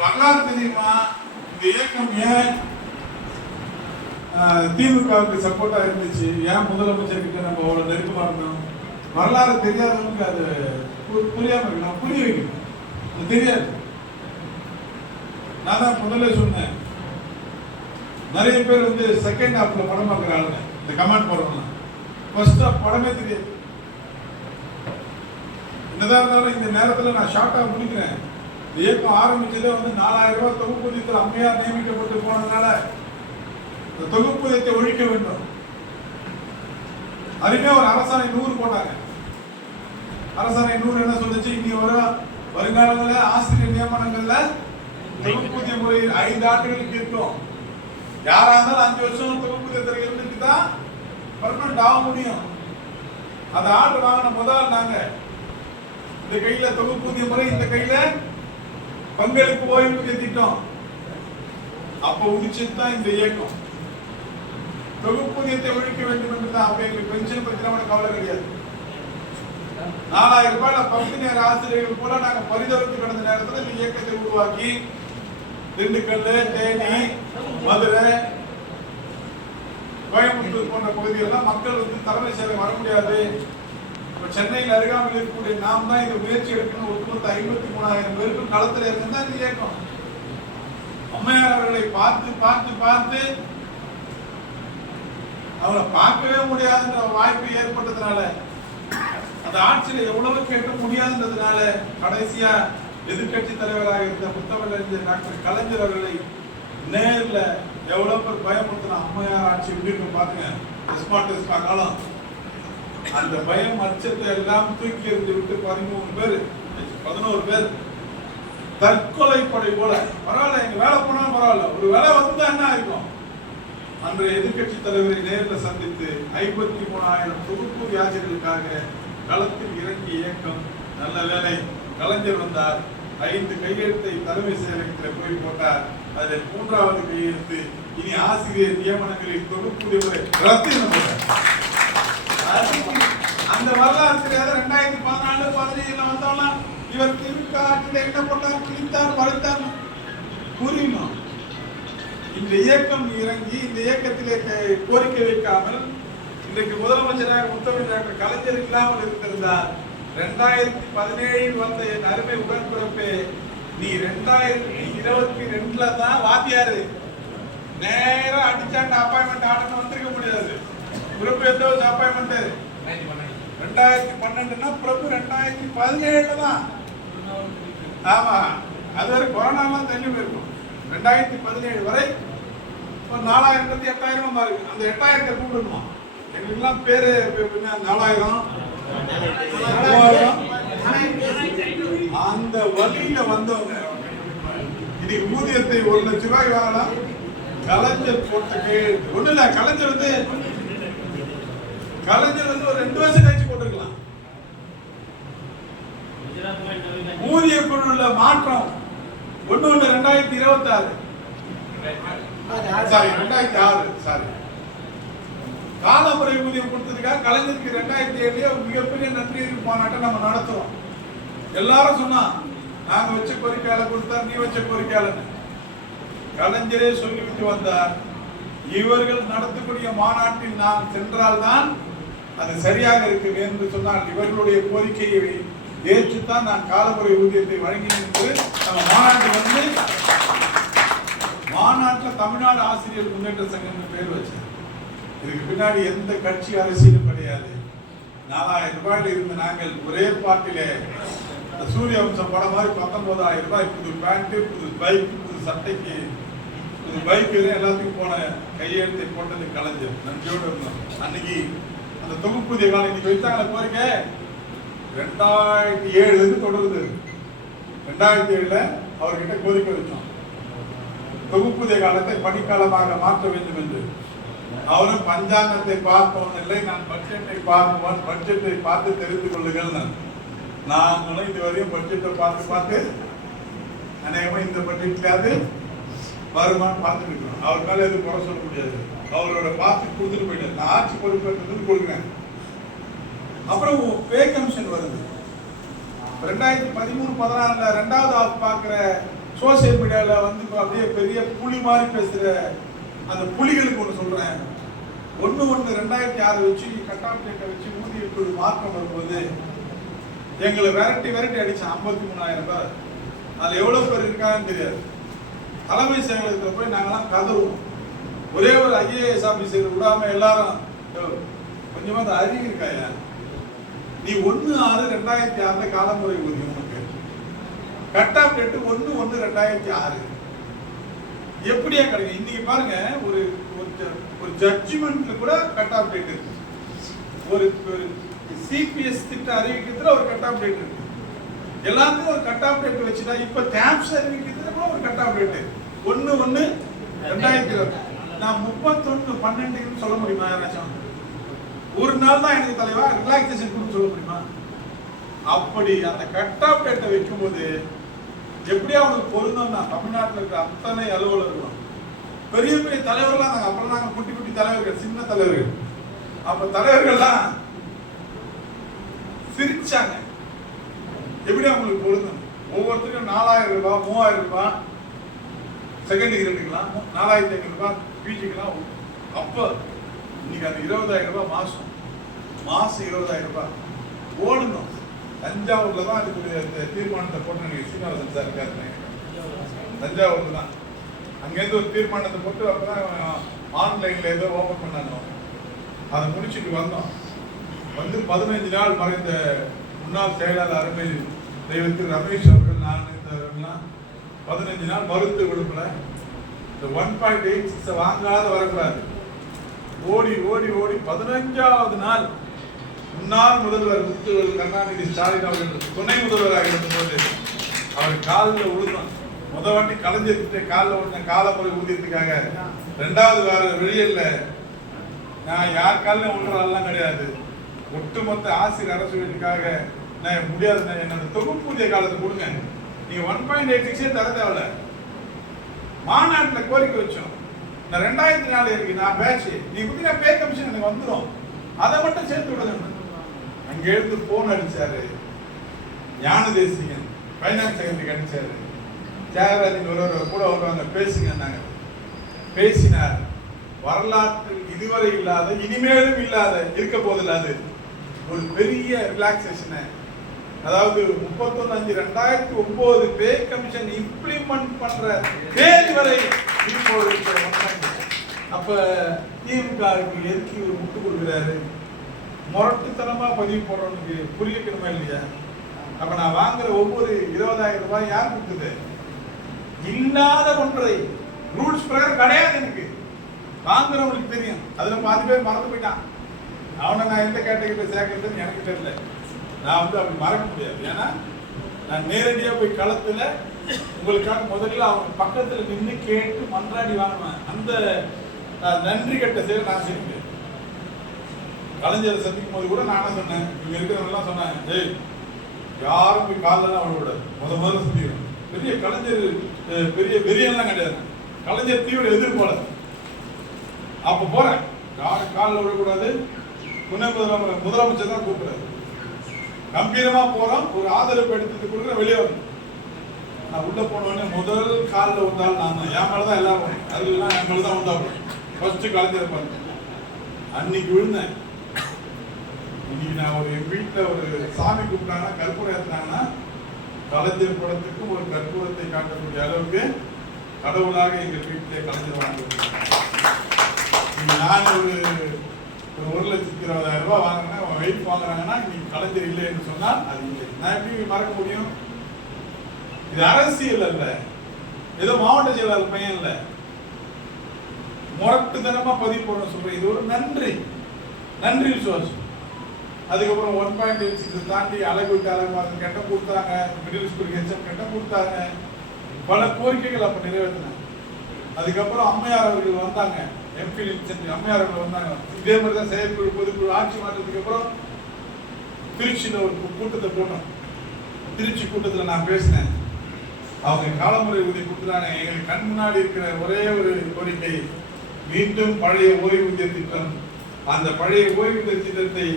வரலாறு தெரியுமா? இந்த இயக்கம் ஏன் திமுகவுக்கு சப்போர்ட்டா இருந்துச்சு, ஏன் முதலமைச்சர் கிட்ட நம்ம அவ்வளவு நெருக்கமா இருந்தோம்? வரலாறு தெரியாதவங்களுக்கு அது புரியாம இருக்கு. நான் புரிய வைக்கணும், அது தெரியாது. நான் தான் முதல்ல சொன்னேன், நிறைய பேர் வந்து செகண்ட் ஹாஃப்ல படம் பார்க்குறாங்க, இந்த கமெண்ட் போடுறோம்னா ஃபர்ஸ்ட் ஹாஃப் படமே தெரியாது. என்னதான் இருந்தாலும் இந்த நேரத்தில் நான் ஷார்ட்டாக முடிக்கிறேன். இந்த இயக்கம் ஆரம்பிச்சதே வந்து 4000 ரூபாய் தொகுப்பூதியத்தில் அம்மையார் நியமிக்கப்பட்டு போனதுனால இந்த தொகுப்பூதியத்தை ஒழிக்க வேண்டும். அதுவே ஒரு அரசாணை 100 போட்டாங்க. அரசாணை 100 என்ன சொல்லுச்சு, இனி வருங்காலங்களில் ஆசிரியர் நியமனங்கள்ல தொகுப்பூதிய முறை 5 ஆண்டுகளுக்கு இருக்கும். யாரா இருந்தாலும் 5 வருஷம் தொகுப்பூதியத்தில் இருந்துட்டு தான் பர்மனன்ட் ஆக முடியும். அந்த ஆர்டர் வாங்கின முதல் நாங்க இந்த கையில தொகுப்பூதிய முறை, இந்த கையில பங்களிப்பு ஓய்வூதிய திட்டம். அப்ப உதிச்சுதான் இந்த இயக்கம் தொகுப்பூதியத்தை ஒழிக்க வேண்டும் என்றுதான். அப்ப எங்களுக்கு பென்ஷன் பத்தி நம்ம கவலை கிடையாது. 4000 ரூபாயில பகுதி நேர ஆசிரியர்கள் போல நாங்க பரிதவித்து கிடந்த நேரத்தில் இந்த இயக்கத்தை உருவாக்கி திண்டுக்கல், தேனி, மதுரை, கோயம்புத்தூர் போன்ற பகுதிகளெல்லாம் மக்கள் வந்து தலைமை சேவை வர முடியாது. சென்னையில் அருகாமையில் இருக்கக்கூடிய நாம் தான் இந்த முயற்சி எடுக்கணும். ஒட்டுமொத்த 53,000 பேருக்கும் களத்தில் இருந்தா இந்த இயக்கம். அம்மையார் அவர்களை பார்த்து பார்த்து பார்த்து அவங்களை பார்க்கவே முடியாதுன்ற வாய்ப்பு ஏற்பட்டதுனால, அந்த ஆட்சியில் எவ்வளவு கேட்க முடியாதுன்றதுனால கடைசியா எதிர்கட்சி தலைவராக இருந்த முத்தமிழறிஞர் டாக்டர் கலைஞர் அவர்களை நேர்ல எவ்வளவு பேர் பயமுறுத்தின. அம்மையார் ஆட்சி எப்படி இருக்கும் பாருங்க, டெஸ்மா காலம். அந்த பயம் அச்சத்தை எல்லாம் தூக்கி எறிந்து விட்டு 11 பேர் தற்கொலை படை போல, பரவாயில்ல எங்க வேலை போனாலும் பரவாயில்ல, ஒரு வேலை வந்து என்ன இருக்கும். அன்றைய எதிர்கட்சி தலைவரை நேரில் சந்தித்து 53,000 தொகுப்பு வியாஜர்களுக்காக களத்தில் இறங்கிய இயக்கம். நல்ல வேலை, கலைஞர் வந்தார், 5 கையெழுத்தை தலைமை செயலகத்தில் போய் போட்டார். அதில் 3வது கையெழுத்து, இனி ஆசிரியர் நியமனங்களில் தொகுப்பு ரத்து. அந்த வரலாறு தெரியாத 2014, 2015 வந்தோம்னா இவர் திமுக ஆட்சியில் என்ன பண்ணார், கிழித்தார், வளைத்தார் புரியணும். இந்த இயக்கம் இறங்கி இந்த இயக்கத்திலே கோரிக்கை வைக்காமல் இன்றைக்கு முதலமைச்சராக முத்தமிழ் கலைஞர் இல்லாமல் இருந்திருந்தார். 2017 வந்த என் அருமை உடன்பிறப்பே, நீ 2022 தான் வாத்தியாரு நேரம் அடிச்சாண்ட அப்பாயின்மெண்ட் ஆர்டர் வந்திருக்க முடியாது. பிரபு எந்த ஒரு அப்பாயின்மெண்ட் 2012னா பிரபு 2017 தான். ஆமா, அது வரை கொரோனாலாம் தள்ளி போயிருக்கும். 2017 வரை ஒரு 4000 8,000 இருக்கு. அந்த 8,000 கூப்பிடணுமா? எங்களுக்கெல்லாம் பேரு 4000 அந்த வழியில வந்தவங்க இது ஊதியத்தை 1 லட்சம் ரூபாய் வாங்கலாம். கலைஞர் போட்ட கையெழுத்து ஒண்ணு இல்ல. கலைஞர் வந்து ஒரு 2 வருஷம் கழிச்சு போட்டுருக்கலாம். ஊதிய குழுல மாற்றம் 1/1/2026 2006 காலமுறை ஊதியம் கொடுத்ததுக்காக கலைஞருக்கு 2007 மிகப்பெரிய நன்றி மாநாட்டை நம்ம நடத்துறோம். எல்லாரும் சொன்னா நாங்க வச்ச கோரிக்கையாளர் கொடுத்தா, நீ வச்ச கோரிக்கையாளர். கலைஞரே சொல்லிவிட்டு வந்தார், இவர்கள் நடத்தக்கூடிய மாநாட்டில் நான் சென்றால்தான் அது சரியாக இருக்கு என்று சொன்னால் இவர்களுடைய கோரிக்கையை ஏற்றுத்தான் நான் காலமுறை ஊதியத்தை வழங்கினேன் என்று நம்ம மாநாட்டில் தமிழ்நாடு ஆசிரியர் முன்னேற்ற சங்கம் பேர் வச்சு. இதுக்கு பின்னாடி எந்த கட்சி அரசியலும் கிடையாது. 4000 ரூபாயில இருந்த நாங்கள் ஒரே பாட்டிலே சூரிய வம்சம் படம் மாதிரி 19,000 ரூபாய் புது பேண்ட், புது பைக், புது சட்டைக்கு புது பைக் எல்லாத்துக்கும் போன கையெழுத்தை போட்டது கலைஞர். நன்றியோடு இருந்தோம். அன்னைக்கு அந்த தொகுப்பூதிய காலம் இன்னைக்கு வைத்தாங்கள கோரிக்கை 2007 தொடருது. 2007 அவர்கிட்ட கோரிக்கை வச்சோம், தொகுப்பூதிய காலத்தை பணிக்காலமாக மாற்ற வேண்டும் என்று. அவரும் பஞ்சாங்கத்தை பார்ப்பவன் இல்லை, நான் பட்ஜெட்டை பார்ப்பவன், பட்ஜெட்டை பார்த்து தெரிந்து கொள்ளுங்கள். நாங்களும் இதுவரையும் பட்ஜெட்டை பார்த்து அநேகமா இந்த பட்ஜெட்லயாவது வருமானம் பார்த்துட்டு இருக்கோம். அவர் மேல எதுவும் குறை சொல்ல முடியாது. அவரோட பார்த்து கொடுத்துட்டு போயிட்டார். நான் ஆட்சி பொறுப்பேற்றது கொடுக்குறேன். அப்புறம் பே கமிஷன் வருது. 2013-14 2வது பார்க்கிற சோசியல் மீடியால வந்து அப்படியே பெரிய புலி மாதிரி பேசுற அந்த புலிகளுக்கு ஒன்று சொல்றேன். 1/1/2006 வச்சு கட் ஆஃப் டேட்டை வச்சு ஊதியக்குழு மாற்றம் வரும்போது எங்களை விரட்டி அடிச்சேன் 53,000 ரூபாய். அதுல எவ்வளவு பேர் இருக்காங்கன்னு தெரியாது. தலைமை செயலகத்தில் போய் நாங்கெல்லாம் கதறுவோம். ஒரே ஒரு IAS ஆபீசர் விடாம எல்லாரும் கொஞ்சமா அந்த அறிவு இருக்காயா, நீ 1/6/2006 காலமுறை ஊதியம் உனக்கு கட் ஆஃப் டேட் 1/1/2006 எப்படியா கிடைக்கும்? இன்னைக்கு பாருங்க, ஒரு ஜட்ஜ்மெண்ட்ல கூட கட் ஆஃப் டேட் இருக்கு. ஒரு CPS திட்ட அறிவிக்கிறதுல ஒரு கட் ஆஃப் டேட் இருக்கு. எல்லாத்துக்கும் ஒரு கட் ஆஃப் டேட் வச்சுட்டா இப்ப டேப்ஸ் அறிவிக்கிறதுல கூட ஒரு கட் ஆஃப் டேட் 1/1/2020. நான் 31/12 சொல்ல முடியுமா? யாராச்சும் ஒரு நாள் தான் எனக்கு தலைவா ரிலாக்ஸேஷன் சொல்ல முடியுமா? அப்படி அந்த கட் ஆஃப் டேட்டை வைக்கும் போது எப்படியா அவனுக்கு பொருந்தோம்னா தமிழ்நாட்டில் இருக்கிற அத்தனை அலுவலர்களும் பெரிய பெரிய தலைவர்கள்லாம் நாங்கள் அப்புறம் நாங்கள் குட்டி தலைவர்கள், சின்ன தலைவர்கள், அப்ப தலைவர்கள்லாம் சிரிச்சாங்க. எப்படி அவங்களுக்கு பொருந்தும்? ஒவ்வொருத்தருக்கும் 4,000 ரூபாய் 3,000 ரூபாய் செகண்ட் கிரேடுக்கலாம், 4,500 ரூபாய் பிஜிக்கலாம். அப்ப இன்னைக்கு அது 20,000 ரூபாய் மாசம் 20,000 ரூபாய் ஓடணும். தஞ்சாவூர்ல தான் அதுக்கு தீர்மானத்தை போட்டு சீனிவாசன் சார் இருக்காரு, தஞ்சாவூர்ல தான். அங்கேருந்து ஒரு தீர்மானத்தை போட்டு அப்பதான் ஆன்லைன்ல ஏதோ ஓபன் பண்ணாங்க. அதை முடிச்சுட்டு வந்தோம். வந்து 15 நாள் மறைந்த முன்னாள் செயலாளர் அருமை தெய்வத்தில் ரமேஷ் அவர்கள், நான் இந்த 15 நாள் மறுத்து விடுப்புல இந்த 1.86 வாங்காத வரக்கூடாது. ஓடி 15வது நாள் முன்னாள் முதல்வர் முத்துவேல் கருணாநிதி ஸ்டாலின் அவர்கள் துணை முதல்வராக இருந்தபோது அவர் காலில் விழுந்தோம். வாட்டி கலைஞர்கிட்ட காலில் விழுந்த காலமுறை ஊதியத்துக்காக 2வது வார வெளியில நான் யார் காலில் விழுறாலாம் கிடையாது. ஒட்டுமொத்த ஆசிரியர் அரசு வீட்டுக்காக நான் முடியாது, என்னோட தொகுப்பூதிய காலத்தை கொடுங்க, நீங்க 1.86 தர தேவையில்ல. மாநாட்டில் கோரிக்கை வச்சோம். இந்த 2004 இருக்கு நான் பேட்ச், நீ புதிய பே கமிஷன் எனக்கு வந்துடும், அதை மட்டும் சேர்த்து விடுங்க. அங்க எழுந்து போன் அடிச்சாரு ஞான தேசிகன், பைனான்ஸ் செக்ரட்டரி அடிச்சாரு, தியாகராஜன் ஒருவர் கூட வருவாங்க பேசுங்க. பேசினார். வரலாற்றில் இதுவரை இல்லாத, இனிமேலும் இல்லாத, இருக்க போதில்லை அது ஒரு பெரிய ரிலாக்ஸேஷன். அதாவது 31/5/2009 பே கமிஷன் இம்ப்ளிமெண்ட் பண்ற தேதி வரை அப்ப திமுகவுக்கு எதுக்கு ஒரு முட்டு கொடுக்குறாரு? முரட்டுத்தனமா பதிவு போடுறவனுக்கு புரியக்கணுமா இல்லையா? அப்ப நான் வாங்குற ஒவ்வொரு 20,000 ரூபாய் யார் கொடுத்தது? இல்லாத ஒன்றை ரூல்ஸ் பிரகாரம் கிடையாது. எனக்கு வாங்குறவங்களுக்கு தெரியும். அதுல பாதி பேர் மறந்து போயிட்டான். அவனை நான் எந்த கேட்டகரியில சேர்க்கறதுன்னு எனக்கு தெரியல. நான் அப்படி மறக்க முடியாது. ஏன்னா நான் நேரடியா போய் களத்துல உங்களுக்காக முதல்ல அவங்க பக்கத்துல நின்று கேட்டு மன்றாடி வாங்குவேன். அந்த நன்றி கட்ட செயல் நான் செய்வேன். கலைஞரை சந்திக்கும் போது கூட நானே சொன்னேன், இங்க இருக்கிறவங்க சொன்னாங்க, ஏய் யாரும் போய் காலெல்லாம் விடக்கூடாது, முதல்ல சந்திக்கணும். பெரிய கலைஞர் பெரிய வெறியெல்லாம் கிடையாது, கலைஞர் தீவிர எதிர்ப்பாளர். அப்ப போறேன், யாரும் காலில் விடக்கூடாது, துணை முதலமைச்சர் தான் கூப்பிடுறாரு, கம்பீரமா போறோம், ஒரு ஆதரவு எடுத்துட்டு கொடுக்குற வெளியே வரணும். நான் உள்ள போனோடனே முதல் காலில் வந்தாலும் நான் தான், என் மேலதான் எல்லாரும், அதெல்லாம் என் மேலதான் வந்தாங்க. ஃபர்ஸ்ட் கலைஞர் பாருங்க, அன்னைக்கு விழுந்தேன். இன்னைக்கு நான் ஒரு என் வீட்டில் ஒரு சாமி கூப்பிட்டாங்கன்னா கற்பூரம் ஏற்றினாங்கன்னா கலைஞர் படத்துக்கு ஒரு கற்பூரத்தை காட்டக்கூடிய அளவுக்கு கடவுளாக எங்கள் வீட்டிலே கலைஞர் வாங்கியிருக்காங்க. நான் ஒரு 1,20,000 ரூபாய் வாங்கினேன், வெயிட் வாங்குறாங்கன்னா இன்னைக்கு கலைஞர் இல்லை என்று சொன்னால் அது இல்லை. நான் எப்படி மறக்க முடியும்? இது அரசியல் அல்ல, ஏதோ மாவட்ட செயலாளர் பையன் இல்லை, முரட்டுத்தனமா பதிவு போடணும் சொல்றேன். இது ஒரு நன்றி விசுவாசம். அதுக்கப்புறம் 1.86 தாண்டி அழகு அழகு கட்டம் கொடுத்தாங்க, மிடில் ஸ்கூல் ஹெச்எம் கட்டம் கொடுத்தாங்க, பல கோரிக்கைகள் அப்ப நிறைவேற்றினாங்க. அதுக்கப்புறம் அம்மையார் அவர்கள் வந்தாங்க, எம்பி அம்மையார் அவர்கள் வந்தாங்க. இதே மாதிரிதான் செயற்குழு பொதுக்குழு ஆட்சி மாற்றத்துக்கு அப்புறம் திருச்சியில ஒரு கூட்டத்தை போட்டோம். திருச்சி கூட்டத்தில் நான் பேசினேன். அவங்க காலமுறை ஊதியம் கொடுத்துட்டாங்க. எங்களுக்கு கண் முன்னாடி இருக்கிற ஒரே ஒரு கோரிக்கை, மீண்டும் பழைய ஓய்வூதிய திட்டம். அந்த பழைய ஓய்வூதிய திட்டத்தை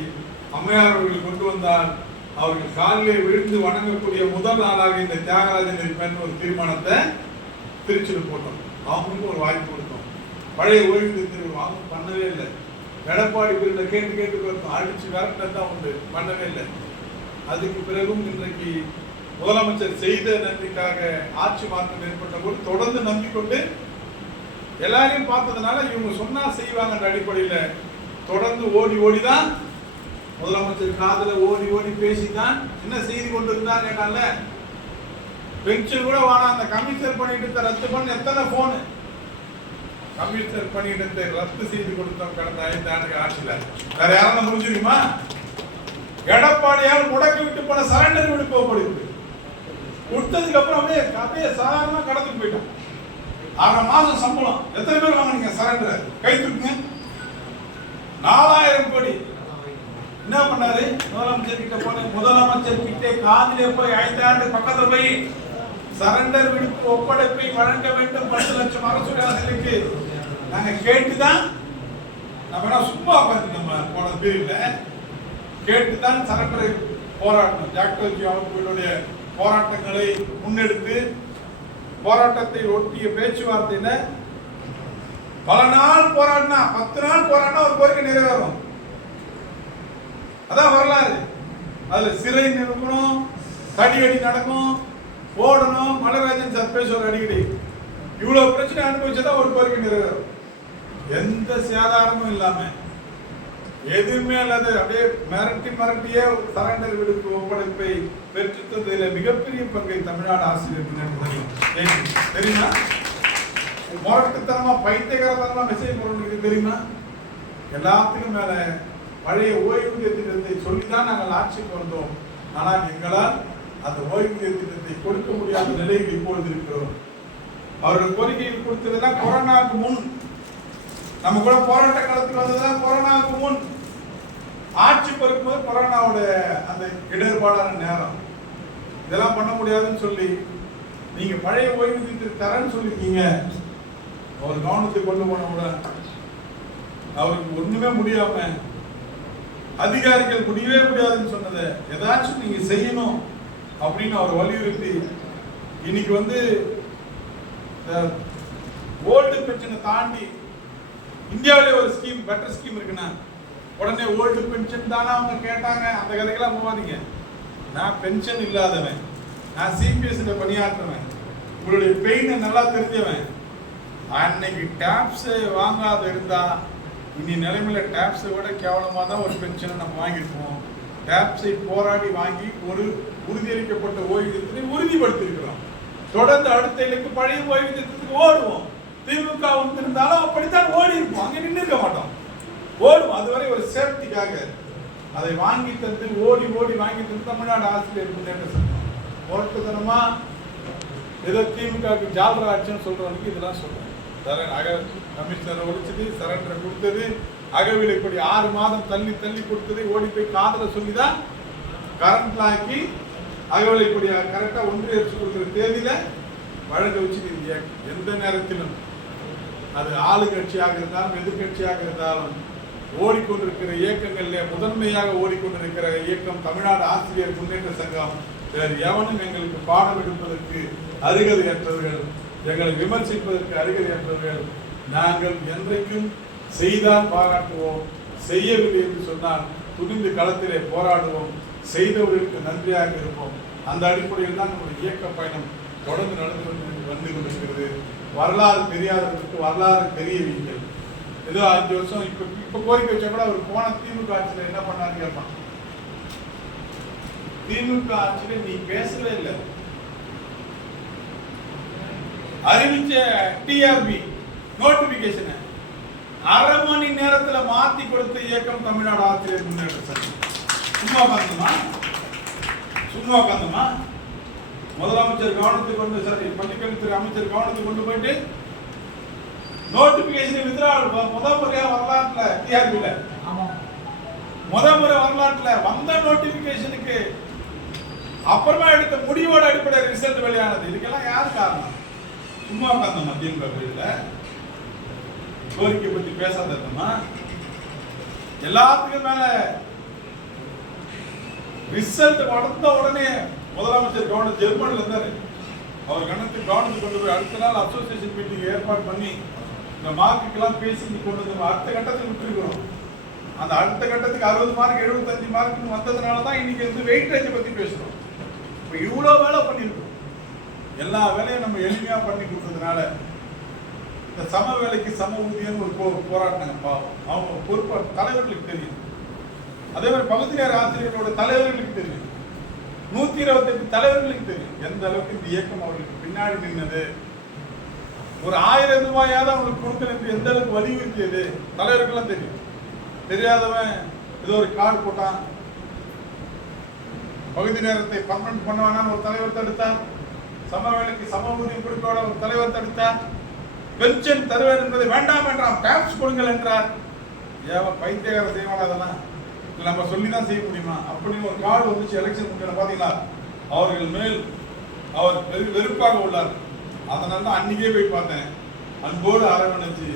அம்மையார் அவர்கள் கொண்டு வந்தால் அவர்கள் காலிலே விழுந்து வணங்கக்கூடிய முதல் நாளாக இந்த தியாகராஜன் இருப்பேன் ஒரு தீர்மானத்தை திருச்சியில் போட்டோம். அவங்களுக்கு ஒரு வாய்ப்பு கொடுத்தோம். பழைய ஓய்வூதியத்தில் அவங்க பண்ணவே இல்லை. எடப்பாடி பிரிவுல கேட்டு பார்த்தோம், அடிச்சு விரட்டம் தான் உண்டு, பண்ணவே இல்லை. அதுக்கு பிறகும் இன்றைக்கு முதலமைச்சர் செய்த நன்றிக்காக ஆட்சி மாற்றம் ஏற்பட்ட போது தொடர்ந்து நம்பிக்கொண்டு எல்லாரையும் பார்த்ததுனால இவங்க சொன்னா செய்வாங்க அடிப்படையில தொடர்ந்து ஓடிதான் முதலமைச்சர் காதுல ஓடி பேசிதான் என்ன செய்தி கொண்டு இருந்தா கேட்டால பென்ஷன் கூட வேணாம், அந்த கமிஷனர் பணியிடத்தை ரத்து பண்ண எத்தனை போனு கமிஷனர் பணியிடத்தை ரத்து செய்து கொடுத்தோம் கடந்த 5 ஆண்டு ஆட்சியில. வேற யாரும் புரிஞ்சுக்குமா? எடப்பாடியால் முடக்கி விட்டு போன சரண்டர் விடுப்பு ஒப்படைப்பு கொடுத்ததுக்கு அப்புறம் அப்படியே சாதாரணமா கடந்துட்டு போயிட்டோம். 6 மாசம் சம்பளம் எத்தனை பேர் வாங்கினீங்க? சரண்டர் கை தூக்குங்க. 4000 கோடி என்ன பண்ணாரு? முதலமைச்சர் கிட்ட போன முதலமைச்சர் கிட்ட காதிலே போய் 5 ஆண்டு பக்கத்துல போய் சரண்டர் விடுப்பு ஒப்படைப்பை வழங்க வேண்டும் 10 லட்சம் அரசுடைய ஆசிரியருக்கு நாங்க கேட்டுதான் நம்ம சும்மா பார்த்து நம்ம போன பீரியட்ல கேட்டுதான் சரண்டரை போராட்டம் ஜாக்டோஜி அவர்களுடைய போராட்டங்களை முன்னெடுத்து போராட்டத்தை ஒட்டிய பேச்சுவார்த்தையில பல நாள் போராடினா 10 நாள் போராடினா ஒரு கோரிக்கை நிறைவேறும். அதான் வரலாறு. அதுல சிறை நிற்கணும், தடியடி நடக்கும், ஓடணும். மலராஜன் சார் பேசுவார் அடிக்கடி. இவ்வளவு பிரச்சனை அனுபவிச்சதான் ஒரு கோரிக்கை நிறைவேறும். எந்த சேதாரமும் இல்லாம எதுவுமே அல்லது அப்படியே மிரட்டியே சரண்டர் விடுப்பு ஒப்படைப்பை பெற்று தந்ததில் மிகப்பெரிய பங்கை தமிழ்நாடு ஆசிரியர் தெரியுமா? முரட்டுத்தனமா பைத்தியகாரத்தனமா மெசேஜ் போடுறது தெரியுமா? எல்லாத்துக்கும் மேல பழைய ஓய்வூதிய திட்டத்தை சொல்லிதான் நாங்கள் ஆட்சிக்கு வந்தோம். ஆனால் எங்களால் அந்த ஓய்வூதிய திட்டத்தை கொடுக்க முடியாத நிலையில் இப்பொழுது இருக்கிறோம். அவர்கள் கோரிக்கையில் கொடுத்ததுதான் கொரோனாவுக்கு முன். நம்ம கூட போராட்ட காலத்துக்கு வந்ததுதான் கொரோனாவுக்கு முன். ஆட்சி பொறுக்கும்போது கொரோனாவோட அந்த இடர்பாடான நேரம். இதெல்லாம் பண்ண முடியாதுன்னு சொல்லி நீங்க பழைய ஓய்வூதியத்தை தரேன்னு சொல்லிருக்கீங்க. அவர் கவனத்துக்கு கொண்டு போன கூட அவருக்கு ஒண்ணுமே முடியாம அதிகாரிகள் முடியவே முடியாதுன்னு சொன்னதை ஏதாச்சும் நீங்க செய்யணும் அப்படின்னு அவர் வலியுறுத்தி இன்னைக்கு ஓல்டு பென்ஷனை தாண்டி இந்தியாவிலே ஒரு ஸ்கீம் பெட்டர் ஸ்கீம் இருக்குன்னா உடனே ஓல்டு பென்ஷன் தானே அவங்க கேட்டாங்க. அந்த கதைக்கெல்லாம் போவாதீங்க. நான் பென்ஷன் இல்லாதவன், நான் சிபிஎஸ்ல பணியாற்றுவேன், உங்களுடைய பெயினை நல்லா தெரிஞ்சவன். அன்னைக்கு டாப்ஸ் வாங்காத இருந்தா இனி நிலைமையில டாப்ஸை விட கேவலமா தான் ஒரு பென்ஷனை நம்ம வாங்கியிருப்போம். டாப்ஸை போராடி வாங்கி ஒரு உறுதியளிக்கப்பட்ட ஓய்வூதியத்தை உறுதிப்படுத்தியிருக்கிறோம். தொடர்ந்து அடுத்த இலக்கு பழைய ஓய்வூதியத்துக்கு ஓடுவோம். திமுக இருந்தாலும் அப்படித்தான் ஓடி இருப்போம், அங்க நின்று இருக்க மாட்டோம், ஓடுவோம். அதுவரை ஒரு சேஃப்டிக்காக அதை வாங்கி தந்து ஓடி வாங்கி தந்து தமிழ்நாடு ஆசிரியர் முன்னேற்ற சங்கம் ஓட்டுத்தனமா ஏதோ திமுகவுக்கு ஜாலரா ஆட்சின்னு சொல்றவனுக்கு இதெல்லாம் சொல்றேன். கமிஷனரை ஒழிச்சது, சரண்டரை கொடுத்தது, அகவிலைப்படி 6 மாதம் தள்ளி கொடுத்தது, ஓடி போய் காதல சொல்லிதான் கரண்ட்ல ஆக்கி அகவிலைப்படி கரெக்டா ஒன்றிய அரசு கொடுக்குற தேதியில வழங்க வச்சு எந்த நேரத்திலும் அது ஆளுங்கட்சியாக இருந்தாலும் எதிர்கட்சியாக இருந்தாலும் ஓடிக்கொண்டிருக்கிற இயக்கங்கள்ல முதன்மையாக ஓடிக்கொண்டிருக்கிற இயக்கம் தமிழ்நாடு ஆசிரியர் முன்னேற்ற சங்கம். வேறு எவனும் எங்களுக்கு பாடம் எடுப்பதற்கு அருகதையற்றவர்கள், எங்களை விமர்சிப்பதற்கு அருகதையற்றவர்கள். நாங்கள் என்றைக்கும் செய்தால் பாராட்டுவோம், செய்யவில்லை என்று சொன்னால் துணிந்து களத்திலே போராடுவோம், செய்தவர்களுக்கு நன்றியாக இருப்போம். அந்த அடிப்படையில் தான் நம்முடைய இயக்க பயணம் தொடர்ந்து வந்து கொண்டிருக்கிறது. வரலாறு தெரியாதவர்களுக்கு வரலாறு தெரியவீங்கள். ஏதோ 5 வருஷம் இப்ப கோரிக்கை வச்சா கூட அவர் போன திமுக ஆட்சியில என்ன பண்ணாரு கேட்பான். திமுக ஆட்சியில நீ பேசவே இல்லை. அறிவிச்ச டிஆர்பி நோட்டிபிகேஷன் 1/2 மணி நேரத்துல மாத்தி கொடுத்த இயக்கம் தமிழ்நாடு ஆசிரியர் முன்னேற்ற சங்கம். சும்மா உட்காந்துமா முதலமைச்சர் கவனத்துக்கு கொண்டு பள்ளிக்கல்வித்துறை அமைச்சர் கவனத்துக்கு கொண்டு போயிட்டு நோட்டிபிகேஷன் வித்ராவல் முதல் முறையா வரலாற்றுல டிஆர்பில முதல் முறை வரலாற்றுல வந்த நோட்டிபிகேஷனுக்கு அப்புறமா எடுத்த முடிவோட அடிப்படையில் ரிசல்ட் வெளியானது. இதுக்கெல்லாம் யாரு காரணம்? சும்மா உட்காந்த மத்தியம் கோயில கோரிக்கை பத்தி பேசாதமா எல்லாத்துக்கும் மேல ரிசல்ட் வந்த உடனே முதலமைச்சர் கவர்னர் ஜெர்மனில இருந்தாரு. அவர் கவனத்துக்கு கொண்டு போய் அடுத்த நாள் அசோசியேஷன் மீட்டிங் ஏற்பாடு பண்ணி இந்த மார்க்குக்கெல்லாம் பேசி கொண்டு வந்து அடுத்த கட்டத்துக்கு விட்டுருக்கிறோம். அந்த அடுத்த கட்டத்துக்கு 60 மார்க் 75 மார்க் வந்ததுனால தான் இன்னைக்கு வந்து வெயிட்டேஜை பத்தி பேசுறோம். இப்போ இவ்வளோ வேலை பண்ணியிருக்கோம். எல்லா வேலையும் நம்ம எளிமையா பண்ணி கொடுத்ததுனால இந்த சம வேலைக்கு சம ஊதியம் ஒரு போராட்டினாங்க. பாவம், அவங்க பொறுப்பு தலைவர்களுக்கு தெரியும். அதே மாதிரி பகுதி நேர ஆசிரியர்களோட தலைவர்களுக்கு தெரியும். 128 தலைவர்களுக்கு தெரியும் எந்த அளவுக்கு இந்த இயக்கம் அவர்களுக்கு பின்னாடி நின்னது. ஒரு 1000 ரூபாயாவது அவங்களுக்கு கொடுக்கணும் என்று எந்த அளவுக்கு வலியுறுத்தியது தலைவருக்கெல்லாம் தெரியும். தெரியாதவன் ஏதோ ஒரு கார்டு போட்டான், பகுதி நேரத்தை பர்மனன்ட் பண்ண வேணாம் ஒரு தலைவர் தடுத்தார், சம வேலைக்கு சம ஊதியம் கொடுக்க ஒரு தலைவர் தடுத்தார், பென்ஷன் தருவேன் என்பதை வேண்டாம் என்றான், டாக்ஸ் கொடுங்கள் என்றார். ஏன் பைத்தியகார செய்வானா? அதெல்லாம் நம்ம சொல்லி தான் செய்ய முடியுமா? அப்படின்னு ஒரு கார்டு வந்துச்சு எலெக்ஷன் முடியல பாத்தீங்களா? அவர்கள் மேல் அவர் வெறுப்பாக உள்ளார். அதனால தான் அன்னைக்கே போய் பார்த்தேன். அன்போடு அரவணைச்சு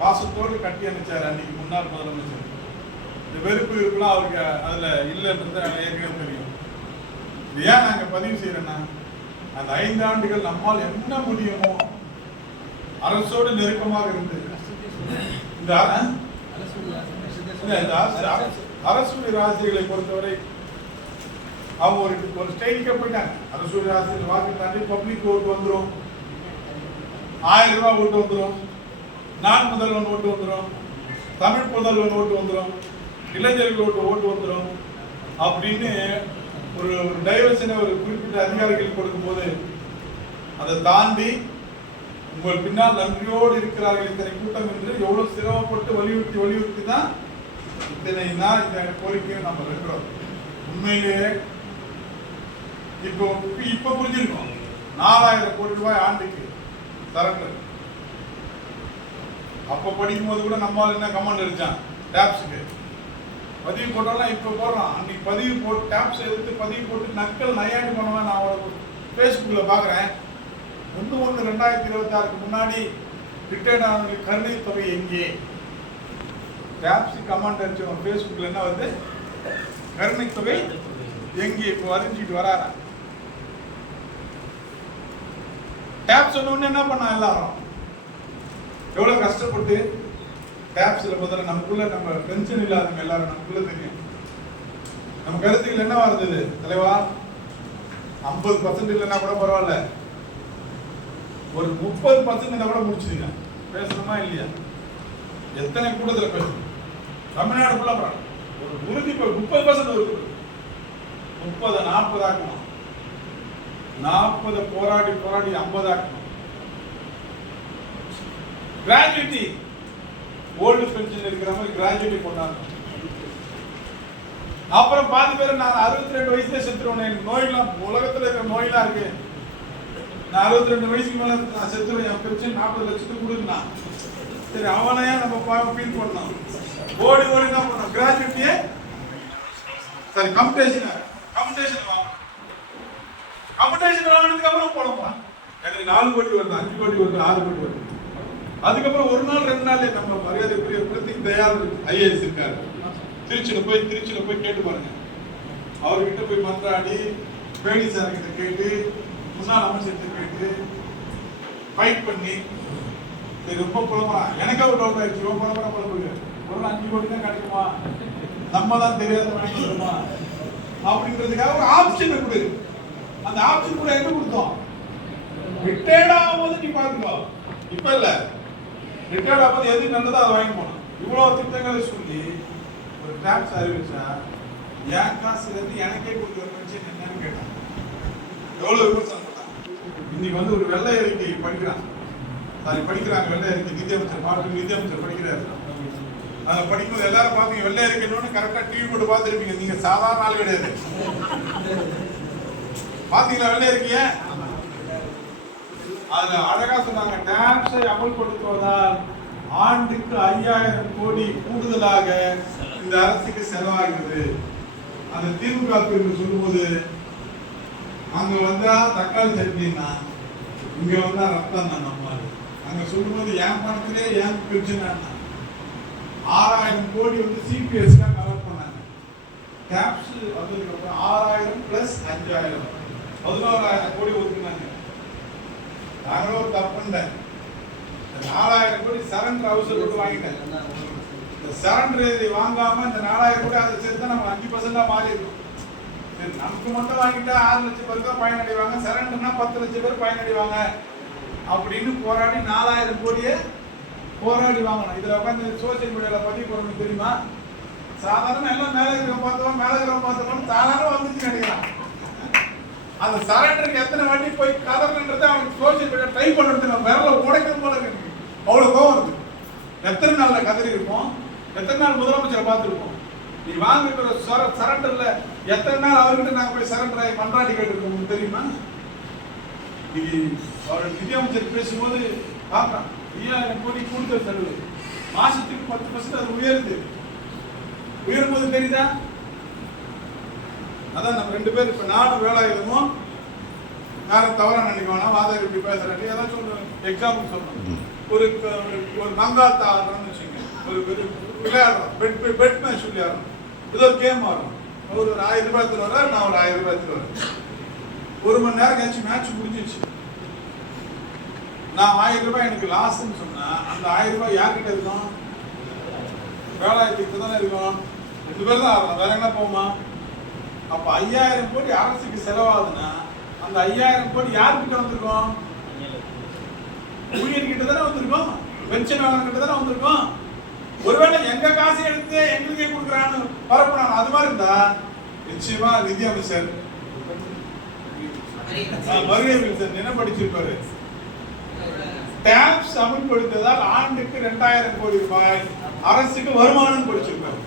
பாசத்தோடு கட்டி அணைச்சார் அன்னைக்கு முன்னாள் முதலமைச்சர். இந்த வெறுப்பு இருக்கலாம் அவருக்கு அதுல இல்லைன்றது ஏற்கனவே தெரியும். இது ஏன் நாங்க பதிவு செய்யறோம்னா, அந்த 5 ஆண்டுகள் நம்மால் என்ன முடியுமோ அரசோடு நெருக்கமாக இருந்து இந்த அரசு ஆசிரியர்களை பொறுத்தவரை அவங்க ஒரு ஸ்டைலுக்கே போயிட்டாங்க. அரசு ஆசிரியர் வாக்கு தாண்டி பப்ளிக் ஓட்டு வந்துடும், 1000 ரூபாய் ஓட்டு வந்துடும், நான் முதல்வன் ஓட்டு வந்துடும், தமிழ் முதல்வன் ஓட்டு வந்துடும், இளைஞர்கள் ஓட்டு வந்துடும் அப்படின்னு ஒரு டைவர்ஷனை ஒரு குறிப்பிட்ட அதிகாரிகள் கொடுக்கும்போது அதை தாண்டி உங்கள் பின்னால் நன்றியோடு இருக்கிறார்கள் இத்தனை கூட்டம் என்று எவ்வளவு சிரமப்பட்டு வலியுறுத்தி தான் இத்தனை நாள் இந்த கோரிக்கையை நம்ம இருக்கிறோம். உண்மையிலேயே இப்ப புரிஞ்சிருக்கோம். 4000 கோடி ரூபாய் ஆண்டுக்கு சரண்டர். அப்ப படிக்கும் போது கூட நம்மால் என்ன கமெண்ட் அடிச்சான் டாப்ஸுக்கு பதிவு போட்டாலும் இப்ப போடுறான். அன்னைக்கு பதிவு போட்டு டாப்ஸ் எடுத்து பதிவு போட்டு நக்கல் நையாண்டி பண்ணுவேன். நான் ஃபேஸ்புக்கில் பார்க்குறேன். 1/1/2026 முன்னாடி ரிட்டையர்ட் ஆனவங்களுக்கு கருணை தொகை எங்கே? டாப்ஸி கமெண்ட் அடிச்சவங்க ஃபேஸ்புக்கில் என்ன வருது? கருணை தொகை எங்கே? இப்போ அறிஞ்சிட்டு வராரா? டாப்ஸ் சொன்ன என்ன பண்ணா எல்லாரும் எவ்வளவு கஷ்டப்பட்டு டாப்ஸ்ல முதல்ல நமக்குள்ள நம்ம பென்ஷன் இல்லாதவங்க எல்லாரும் நமக்குள்ள தெரியும். நம்ம கருத்துக்கள் என்ன வருது தலைவா? 50% இல்லைன்னா கூட பரவாயில்ல, ஒரு 30% கூட முடிச்சுங்க. பேசணுமா இல்லையா? எத்தனை கூட்டத்தில் பேசணும்? தமிழ்நாடு ஃபுல்லா ஒரு உறுதி 30% இருக்கு. 30 40 ஆக்கணும், 40 போராடி 50 ஆக்கணும். கிராஜுவிட்டி ஓல்டு பென்ஷன் இருக்கிற மாதிரி கிராஜுவிட்டி கொண்டாடணும். அப்புறம் பாதி பேர் நான் 62 வயசுல செத்துருவேன், எனக்கு நோயெல்லாம் உலகத்துல இருக்கிற நோயெல்லாம் இருக்கு, நான் 62 வயசுக்கு மேல நான் செத்துருவேன், என் பென்ஷன் 40 லட்சத்துக்கு கொடுக்குண்ணா. சரி, அவனையா நம்ம ஃபீல் பண்ணோம். ஓடி தான் பண்ணோம். கிராஜுவிட்டியே சரி கம்பெடிஷன் வாங்கணும். கம்பெடிஷன் வாங்கினதுக்கு அப்புறம் போனோம்ப்பா. எனக்கு 4 கோடி வருது, 5 கோடி வருது, 6 கோடி வருது. அதுக்கப்புறம் ஒரு நாள் 2 நாள் நம்ம மரியாதைக்குரிய பிரதீப் தயாள் IAS இருக்காரு, திருச்சியில போய் கேட்டு பாருங்க. அவர்கிட்ட போய் மன்றாடி பேடி சார் கிட்ட கேட்டு முன்னாள் அமைச்சர்கிட்ட கேட்டு ஃபைட் பண்ணி சரி ரொம்ப புலமா எனக்கே ஒரு டவுட் ஆயிடுச்சு. ரொம்ப புலம்புங்க, ஒரு 5 கோடி தான் கிடைக்குமா, நம்ம தான் தெரியாத வாங்கிடுமா அப்படிங்கிறதுக்காக ஒரு ஆப்ஷனை கொடு. அந்த ஆப்ஷன் கூட என்ன கொடுத்தோம்? ரிட்டையர்ட் ஆகும்போது நீ பாத்துக்கோ, இப்ப இல்ல, ரிட்டையர்ட் ஆகும்போது எது நல்லதோ அதை வாங்கி போனோம். இவ்வளவு திட்டங்களை சொல்லி ஒரு டாக்ஸ் அறிவிச்சா என் காசுல இருந்து எனக்கே கொடுக்குற பென்ஷன் என்னன்னு கேட்டான். எவ்வளவு விமர்சனம் பண்ணான். இன்னைக்கு ஒரு வெள்ளை அறிக்கை படிக்கிறாங்க, வெள்ளை அறிக்கை நிதியமைச்சர் படிக்கிறாரு. அதை படிக்கும்போது எல்லாரும் பாத்தீங்க, வெள்ளை அறிக்கைன்னு கரெக்டா டிவி போட்டு பார்த்துருப்பீங்க. நீங்க சாதாரண ஆள் கிடையாது. பாத்தீங்களா வெள்ளை அறிக்கைய? அதுல அழகா சொன்னாங்க, டாக்ஸை அமல்படுத்துவதால் ஆண்டுக்கு 5000 கோடி கூடுதலாக இந்த அரசுக்கு செலவாகிறது. அந்த திமுக சொல்லும்போது அங்க வந்தா தக்காளி சட்னின்னா இங்க வந்தா ரத்தம் தான். நம்ம அங்க சொல்லும்போது என் பணத்திலே என் பிரச்சனை 6000 கோடி CPS கவர் பண்ணாங்க. கேப்ஸ் வந்ததுக்கு 6000 பிளஸ் 5000 11,000 கோடி ஒதுக்குனாங்க. நாங்களும் ஒரு தப்பு பண்ணேன். 4000 கோடி சரண்டர் அவசரம் போட்டு வாங்கிட்டேன். இந்த சரண்டர் வாங்காம இந்த 4000 கோடி அதை சேர்த்து நம்ம 5% மாறி இருக்கும். சரி, நமக்கு மட்டும் வாங்கிட்டா 6 லட்சம் பேர் தான் பயனடைவாங்க, சரண்டர்னா 10 லட்சம் பேர் பயனடைவாங்க அப்படின்னு போராடி 4000 கோடியை போராடி வாங்கணும். இதுல உட்காந்து சோசியல் மீடியால பதிவு பண்ணணும் தெரியுமா? சாதாரண எல்லாம் மேலே இருக்கிறவங்க பார்த்தோம் சாதாரண வந்துச்சு நினைக்கிறான். அந்த சரண்டருக்கு எத்தனை வாட்டி போய் கதறன்றது அவனுக்கு சோசியல் மீடியா ட்ரை பண்ணுறது நம்ம விரல உடைக்கிறது போல இருக்கு. அவ்வளோ கோவம் இருக்கு. எத்தனை நாள்ல கதறி இருப்போம், எத்தனை நாள் முதலமைச்சரை பார்த்துருப்போம். நீ வாங்கிக்கிற சரண்டர்ல எத்தனை நாள் அவர்கிட்ட நாங்கள் போய் சரண்டர் ஆகி மன்றாடி கேட்டுருக்கோம் தெரியுமா? இன்னைக்கு அவர் நிதியமைச்சர் பேசும்போது பார்க்கலாம் 5000 கோடி கூடுதல் செலவு மாசத்துக்கு 10% அது உயருது. உயரும்போது தெரியுதா? அதான் நம்ம 2 பேர் இப்ப நானும் வேலாயுதமும் யாரும் தவறா நினைக்கோனா வாதாரி இப்படி பேசுறாங்க ஏதாச்சும் ஒரு எக்ஸாம்பிள் சொல்லணும். ஒரு மங்காத்தா ஆடுறோம்னு வச்சுங்க, ஒரு விளையாடுறோம், பெட் மேட்ச் விளையாடுறோம், ஏதோ ஒரு கேம் ஆடுறோம். ஒரு 1000 ரூபாய் தருவாரு, நான் ஒரு 1000 ரூபாய் தருவாரு. 1 மணி நேரம் கழிச்சு மேட்ச் முடிஞ்சிச்சு. நான் 1000 ரூபாய் எனக்கு லாஸ்ன்னு சொன்னா அந்த 1000 ரூபாய் யார்கிட்ட இருக்கும்? வேலாயுதத்துக்கு தானே இருக்கும். 2 பேர் தான் ஆடுறோம், வேற என்ன போகுமா? அப்ப 5000 கோடி அரசுக்கு செலவாகுதுன்னா அந்த 5000 கோடி யார்கிட்ட வந்திருக்கும்? ஊழியர்கிட்ட தானே வந்திருக்கும், பென்ஷன் வாங்கிட்ட தானே வந்திருக்கும். ஒருவேளை எங்க காசை எடுத்து எங்களுக்கே கொடுக்குறான்னு பரப்புறாங்க. அது மாதிரி இருந்தா நிச்சயமா நிதியமைச்சர் மருகேசன் என்ன படிச்சிருப்பாரு? டாக்ஸ் அமல்படுத்ததால் ஆண்டுக்கு 2000 கோடி ரூபாய் அரசுக்கு வருமானம் படிச்சிருப்பாரு.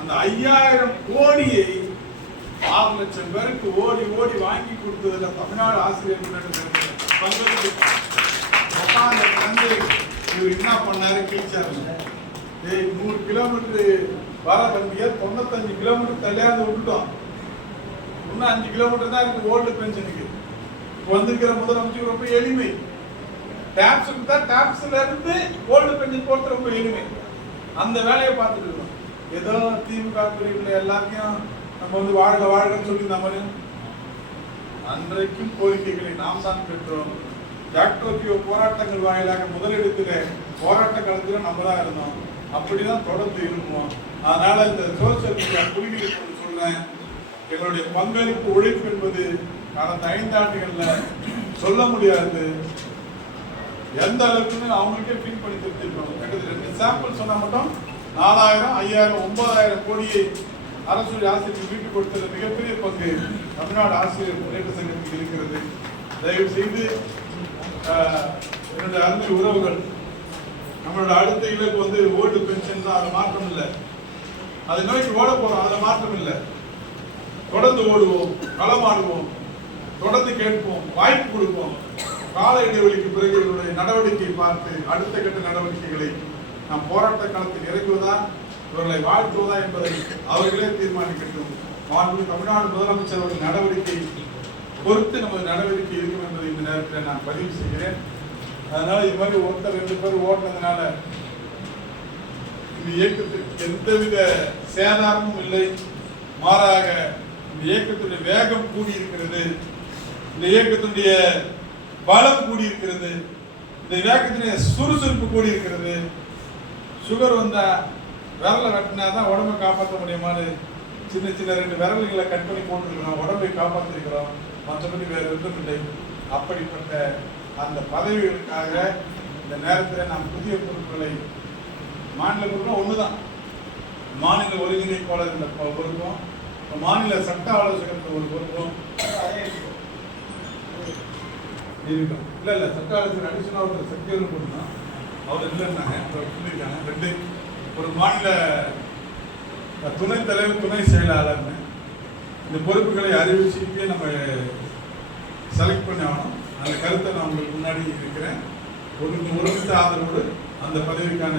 அந்த 5000 கோடியை 6 லட்சம் பேருக்கு ஓடி ஓடி வாங்கி கொடுத்ததுல தமிழ்நாடு ஆசிரியர் இவர் என்ன பண்ணாரு? கீழ்ச்சாரு 100 கிலோமீட்டர் வர வண்டியை 95 கிலோமீட்டர் தள்ளியாந்து விட்டுட்டோம். இன்னும் 5 கிலோமீட்டர் தான் இருக்கு ஓல்டு பென்ஷனுக்கு. வந்திருக்கிற முதலமைச்சர் ரொம்ப எளிமை. டாப்ஸுக்கு தான் டாப்ஸ்ல இருந்து ஓல்டு பென்ஷன் போட்டு ரொம்ப எளிமை. அந்த வேலையை பார்த்துட்டு இருக்கோம். ஏதோ திமுக பிரிவுல எல்லாத்தையும் நம்ம வந்து வாழ்கன்னு சொல்லி நம்ம அன்றைக்கும் கோரிக்கைகளை நாம் தான் பெற்றோம். டாக்டர் போராட்டங்கள் வாயிலாக முதலிடத்துல போராட்ட காலத்துல நம்ம தான் இருந்தோம். அப்படிதான் தொடர்ந்து இருப்போம். அதனால இந்த சோசியல் மீடியா குழுவிற்கு சொல்றேன், எங்களுடைய பங்களிப்பு உழைப்பு என்பது கடந்த 5 ஆண்டுகள்ல சொல்ல முடியாது. எந்த அளவுக்குன்னு அவங்களுக்கே ஃபீல் பண்ணி தெரிஞ்சிருக்கோம். கிட்டத்தட்ட 2 சாம்பிள் சொன்னா மட்டும் 4000, 5000, 9000 கோடியை அரசு ஆசிரியர் வீட்டு கொடுத்தது மிகப்பெரிய பங்கு தமிழ்நாடு ஆசிரியர் முன்னேற்ற சங்கத்துக்கு இருக்கிறது. தயவு செய்து என்னுடைய அருமை உறவுகள், நம்மளோட அடுத்த இலக்கு வந்து ஓல்டு பென்ஷன் தான். அது மாற்றம் இல்லை. அதை நோக்கி ஓட போறோம், அதுல மாற்றம் இல்லை. தொடர்ந்து ஓடுவோம், களமாடுவோம், தொடர்ந்து கேட்போம், வாய்ப்பு கொடுப்போம். கால இடைவெளிக்கு பிறகு இவருடைய நடவடிக்கையை பார்த்து அடுத்த கட்ட நடவடிக்கைகளை நாம் போராட்ட களத்தில் இறங்குவதா இவர்களை வாழ்த்துவதா என்பதை அவர்களே தீர்மானிக்கட்டும். தமிழ்நாடு முதலமைச்சர் அவர்கள் நடவடிக்கை பொறுத்து நமது நடவடிக்கை இருக்கும் என்பதை இந்த நேரத்தில் நான் பதிவு செய்கிறேன். அதனால இது மாதிரி 1-2 பேர் ஓடினதுனால இந்த இயக்கத்திற்கு எந்தவித சேதாரமும் இல்லை. மாறாக இந்த இயக்கத்துடைய வேகம் கூடியிருக்கிறது, இந்த இயக்கத்துடைய பலம் கூடியிருக்கிறது, இந்த இயக்கத்துடைய சுறுசுறுப்பு கூடியிருக்கிறது. சுகர் வந்தா விரலை வெட்டினாதான் உடம்பை காப்பாற்ற முடியுமான்னு சின்ன 2 விரல்களை கட் பண்ணி போட்டுருக்கிறோம், உடம்பை காப்பாற்றிருக்கிறோம். மற்றபடி வேறு எதுவும் இல்லை. அப்படிப்பட்ட அந்த பதவிகளுக்காக இந்த நேரத்தில் நாம் புதிய பொறுப்புகளை மாநில பொறுப்பும் ஒண்ணுதான். மாநில ஒருங்கிணைப்பாளர் இந்த பொறுப்பும், மாநில சட்ட ஆலோசகர் ஒரு பொறுப்பும் இருக்கும். இல்ல சட்ட ஆலோசகர் அடிஷனல் ஒரு செக்ரட்டரி பொறுப்பு அவர் இல்லைன்னாங்க, சொல்லியிருக்காங்க. 2 ஒரு மாநில துணைத் தலைவர், துணை செயலாளர்னு இந்த பொறுப்புகளை அறிவிச்சுட்டு நம்ம செலக்ட் பண்ணி ஆகணும். அந்த கருத்தை நான் உங்களுக்கு முன்னாடி இருக்கிறேன். ஒருமித்த ஆதரவோடு அந்த பதவிக்கான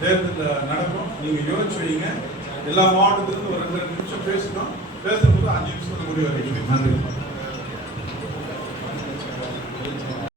தேர்தல் நடக்கும். நீங்க யோசிச்சு வைங்க. எல்லா மாவட்டத்திலிருந்து ஒரு 2 நிமிஷம் பேசணும். பேசும்போது 5 நிமிஷத்துல முடிவு அறிவிக்கிறேன். நன்றி.